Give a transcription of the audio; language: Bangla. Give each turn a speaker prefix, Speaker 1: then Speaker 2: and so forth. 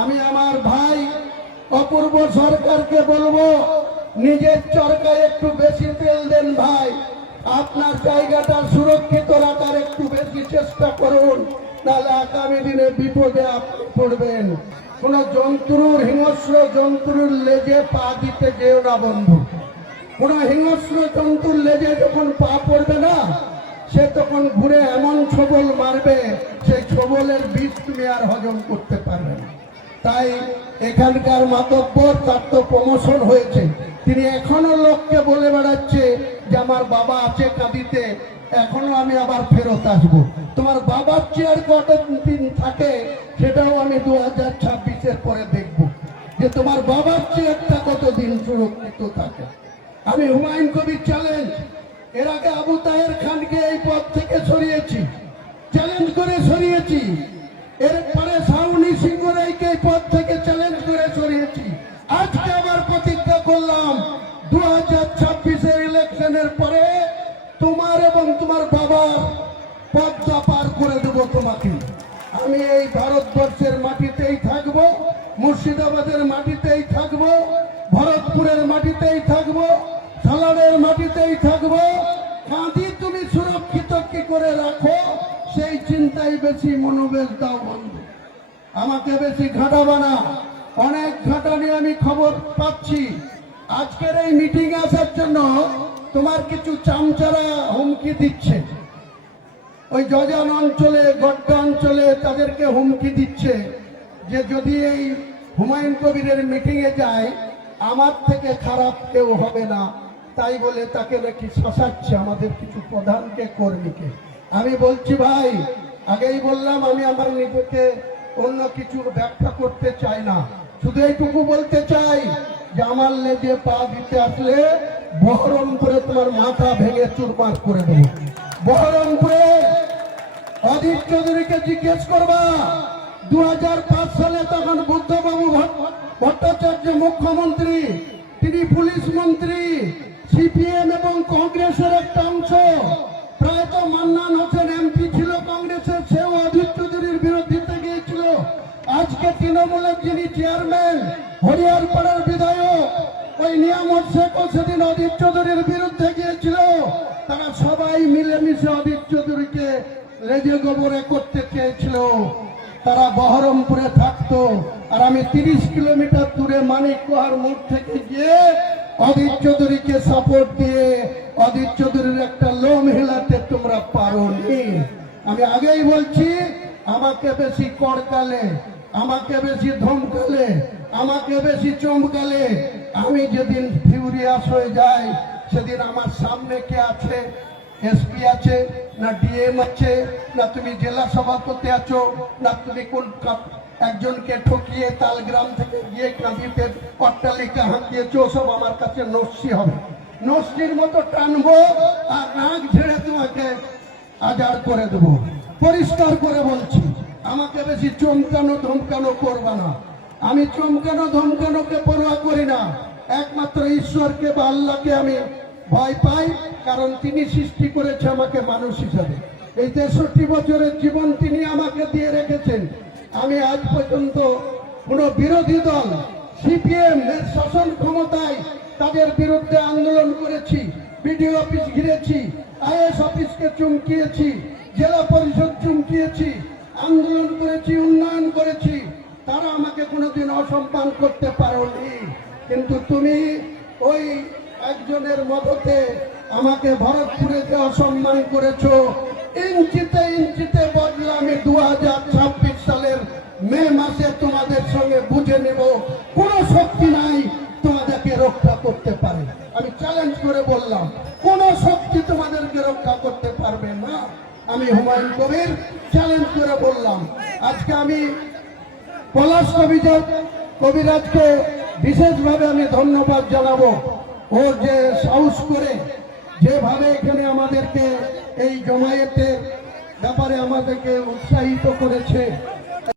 Speaker 1: আমি আমার ভাই অপূর্ব সরকারকে বলব, নিজের চরকায় একটু বেশি তেল দেন ভাই। আপনার জায়গাটা সুরক্ষিত রাখার একটু বেশি চেষ্টা করুন তাহলে আগামী দিনে বিপদে পড়বেন। কোন জন্তুর হিংস্র জন্তুর লেজে পা দিতে যেও না বন্ধু। কোন হিংস্র জন্তুর লেজে যখন পা পড়বে না, সে তখন ঘুরে এমন ছবল মারবে, সেই ছবলের বীজ তুমি আর হজম করতে পারবে না। তাই এখানকার মাতব্বর, তার তো প্রমোশন হয়েছে। তিনি এখনও লোককে বলে বেড়াচ্ছে যে, আমার বাবা আছে কাঁদিতে, এখনও আমি আবার ফেরত আসব। তোমার বাবার চেয়ার কত দিন থাকে সেটাও আমি দু হাজার ছাব্বিশের পরে দেখব। যে তোমার বাবার চেয়ারটা কতদিন সুরক্ষিত থাকে। আমি হুমায়ুন কবির চ্যালেঞ্জ এর আগে আবু তাহের খানকে এই পদ থেকে সরিয়েছি। চ্যালেঞ্জ করে সরিয়েছি। এরপরে আজকে আবার প্রতিজ্ঞা করলাম দু হাজার ছাব্বিশের ইলেকশনের পরে তোমার এবং তোমার বাবার পদ্মা পার করে দেব তোমাকে। আমি এই ভারতবর্ষের মাটিতেই থাকব, মুর্শিদাবাদের মাটিতেই থাকব, ভরতপুরের মাটিতেই থাকব সালারের মাটিতেই থাকব। কাঁদি তুমি সুরক্ষিত কি করে রাখো, সেই চিন্তাই বেশি মনোবেশ দাও বন্ধু। আমাকে বেশি ঘাটাবা না অনেক ঘাটানি আমি খবর পাচ্ছি। আজকের এই মিটিং আসার জন্য তোমার কিছু চামচারা হুমকি দিচ্ছে। ওই যজান অঞ্চলে, গড্ডা অঞ্চলে তাদেরকে হুমকি দিচ্ছে যে যদি এই হুমায়ুন কবিরের মিটিংয়ে যায়, আমার থেকে খারাপ কেউ হবে না। তাই বলে তাকে নাকি শাসাচ্ছে আমাদের কিছু প্রধানকে, কর্মীকে। আমি বলছি, ভাই, আগেই বললাম আমি আমার নিজেকে অন্য কিছু ব্যাখ্যা করতে চাই না। শুধু এইটুকু বলতে চাই যে আমার লেজে পা দিতে আসলে বহরমপুরে তোমার মাথা ভেঙে চুরমার করে দেবো। বহরমপুরে অধীর চৌধুরীকে জিজ্ঞেস করবা দু হাজার পাঁচ সালে তখন বুদ্ধবাবু ভট্ট- ভট্টাচার্য মুখ্যমন্ত্রী, তিনি পুলিশ মন্ত্রী, সিপিএম এবং কংগ্রেসের চেয়ারম্যান হরিয়ার পাড়ার বিধায়ক, ওই নিয়ামত শেখও সেদিন অধীর চৌধুরীর বিরুদ্ধে গিয়েছিল। তারা সবাই মিলেমিশে অধীর চৌধুরীকে লেজে গোবরে করতে চেয়েছিল। তারা বহরমপুরে থাকতো। আর আমি তিরিশ কিলোমিটার দূরে মানিক কুহার মোড় থেকে গিয়ে অধীর চৌধুরীকে সাপোর্ট দিয়ে অধীর চৌধুরীর একটা লোম হেলাতে তোমরা পারো আমি আগেই বলছি, আমাকে বেশি কড়কালে আমাকে বেশি ধমকালে, আমাকে বেশি চমকালে, আমি যেদিন ফিউরিয়াস হয়ে যাই, সেদিন আমার সামনে কে আছে? এসপি আছে, না ডিএম আছে, না তুমি জেলা সভাপতি আছো, না তুমি কোন একজনকে ঠকিয়ে তালগ্রাম থেকে গিয়ে কাঁদিতে অট্টালিকা হাঁকিয়েছো, সব আমার কাছে নস্যি হবে। নস্যির মতো টানবো আর নাক ঝেড়ে তোমাকে আজার করে দেবো। পরিষ্কার করে বলছি আমাকে বেশি চমকানো ধমকানো করবা না। আমি চমকানো ধমকানোকে পরোয়া করি না। একমাত্র ঈশ্বরকে বা আল্লাহকে আমি ভয় পাই, কারণ তিনি সৃষ্টি করেছে আমাকে মানুষ হিসাবে। এই তেষট্টি বছরের জীবন তিনি আমাকে দিয়ে রেখেছেন। আমি আজ পর্যন্ত কোনো বিরোধী দল, সিপিএম এর শাসন ক্ষমতায় তাদের বিরুদ্ধে আন্দোলন করেছি, বিডিও অফিস ঘিরেছি, আইএস অফিসকে চুমকিয়েছি জেলা পরিষদ চুমকিয়েছি আন্দোলন করেছি উন্নয়ন করেছি তারা আমাকে কোনোদিন অসম্মান করতে পারোনি। কিন্তু তুমি ওই একজনের মদতে আমাকে ভরতপুরে যে অসম্মান করেছ, ইঞ্চিতে ইঞ্চিতে বদলা আমি দু হাজার ছাব্বিশ সালের মে মাসে তোমাদের সঙ্গে বুঝে নেব। কোনো শক্তি নাই তোমাদেরকে রক্ষা করতে পারে। আমি চ্যালেঞ্জ করে বললাম, কোন শক্তি তোমাদেরকে রক্ষা করতে পারবে না। আমি হুমায়ুন কবির চ্যালেঞ্জ করে বললাম, আজকে আমি পলাশ কবিরাজ, কবিরাজকে বিশেষভাবে আমি ধন্যবাদ জানাব। ওর যে সাহস করে, যেভাবে এখানে আমাদেরকে এই জমায়েতের ব্যাপারে আমাদেরকে উৎসাহিত করেছে